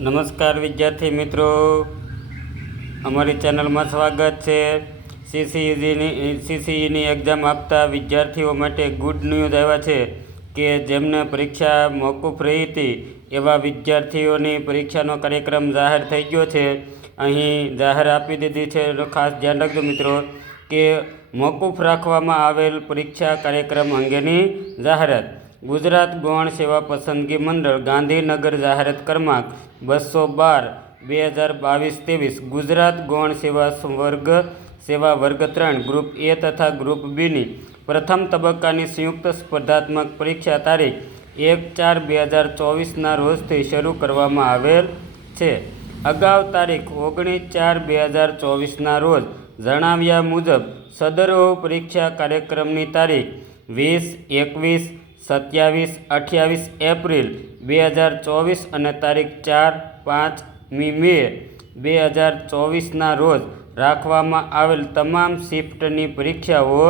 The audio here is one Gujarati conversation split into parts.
નમસ્કાર વિદ્યાર્થી મિત્રો. અમારી ચેનલમાં સ્વાગત છે. સીસીઈની સીસીઈની એક્ઝામ આપતા વિદ્યાર્થીઓ માટે ગુડ ન્યૂઝ આવ્યા છે કે જેમને પરીક્ષા મોકૂફ રહી હતી એવા વિદ્યાર્થીઓની પરીક્ષાનો કાર્યક્રમ જાહેર થઈ ગયો છે. અહીં જાહેર આપી દીધી છે. ખાસ ધ્યાન રાખજો મિત્રો કે મોકૂફ રાખવામાં આવેલ પરીક્ષા કાર્યક્રમ અંગેની જાહેરાત. ગુજરાત ગૌણ સેવા પસંદગી મંડળ ગાંધીનગર જાહેરાત ક્રમાંક બસો બાર બે હજાર બાવીસ ત્રેવીસ ગુજરાત ગૌણ સેવા વર્ગ સેવા વર્ગ ત્રણ ગ્રુપ એ તથા ગ્રુપ બીની પ્રથમ તબક્કાની સંયુક્ત સ્પર્ધાત્મક પરીક્ષા તારીખ એક ચાર બે હજાર ચોવીસના રોજથી શરૂ કરવામાં આવેલ છે. અગાઉ તારીખ ઓગણીસ ચાર બે હજાર ચોવીસના રોજ જણાવ્યા મુજબ સદરો પરીક્ષા કાર્યક્રમની તારીખ વીસ, એકવીસ સત્યાવીસ, અઠ્યાવીસ એપ્રિલ બે હજાર ચોવીસ અને તારીખ ચાર પાંચમી મે બે હજાર ચોવીસના રોજ રાખવામાં આવેલ તમામ શિફ્ટની પરીક્ષાઓ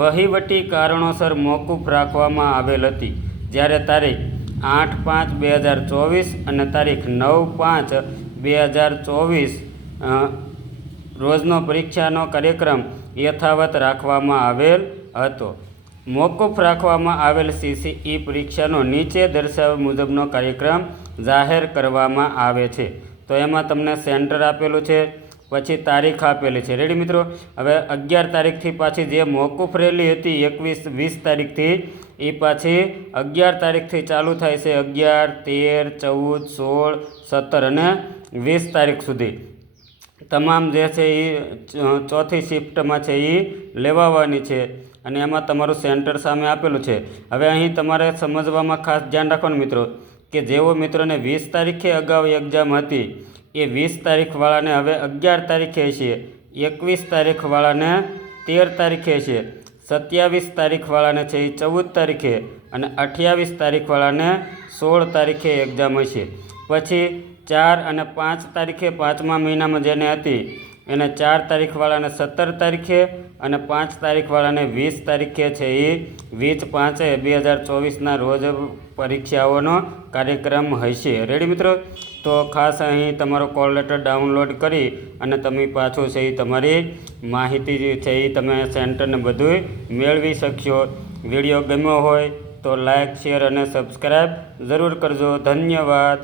વહીવટી કારણોસર મોકૂફ રાખવામાં આવેલ હતી. જ્યારે તારીખ આઠ પાંચ બે હજાર ચોવીસ અને તારીખ નવ પાંચ બે હજાર ચોવીસ રોજનો પરીક્ષાનો કાર્યક્રમ યથાવત રાખવામાં આવેલ હતો. મોકૂફ રાખવામાં આવેલ સીસીઈ પરીક્ષાનો નીચે દર્શાવ્યા મુજબનો કાર્યક્રમ જાહેર કરવામાં આવે છે. તો એમાં તમને સેન્ટર આપેલું છે, પછી તારીખ આપેલી છે. રેડી મિત્રો? હવે અગિયાર તારીખથી પાછી જે મોકૂફ રહેલી હતી એકવીસ વીસ તારીખથી એ પાછી અગિયાર તારીખથી ચાલુ થાય છે. અગિયાર, તેર, ચૌદ, સોળ, સત્તર અને વીસ તારીખ સુધી. તમામ જે છે એ ચોથી શિફ્ટમાં છે એ લેવાવાની છે. અને એમાં તમારું સેન્ટર સામે આપેલું છે. હવે અહીં તમારે સમજવામાં ખાસ ધ્યાન રાખવાનું મિત્રો, કે જેઓ મિત્રોને વીસ તારીખે અગાઉ એક્ઝામ હતી, એ વીસ તારીખવાળાને હવે અગિયાર તારીખે છે. એકવીસ તારીખવાળાને તેર તારીખે છે. સત્યાવીસ તારીખવાળાને છે એ ચૌદ તારીખે અને અઠ્યાવીસ તારીખવાળાને સોળ તારીખે એક્ઝામ હશે પછી ચાર અને પાંચ તારીખે પાંચમા મહિનામાં જેને હતી એને ચાર તારીખવાળાને સત્તર તારીખે અને પાંચ તારીખવાળાને વીસ તારીખે છે એ વીસ પાંચે બે હજાર ચોવીસના રોજ પરીક્ષાઓનો કાર્યક્રમ હશે. રેડી મિત્રો? તો ખાસ અહીં તમારો કોલ લેટર ડાઉનલોડ કરી અને તમે પાછું છે એ તમારી માહિતી જે છે એ તમે સેન્ટરને બધું મેળવી શકશો. વીડિયો ગમ્યો હોય તો લાઇક શેર અને સબસ્ક્રાઈબ જરૂર કરજો. ધન્યવાદ.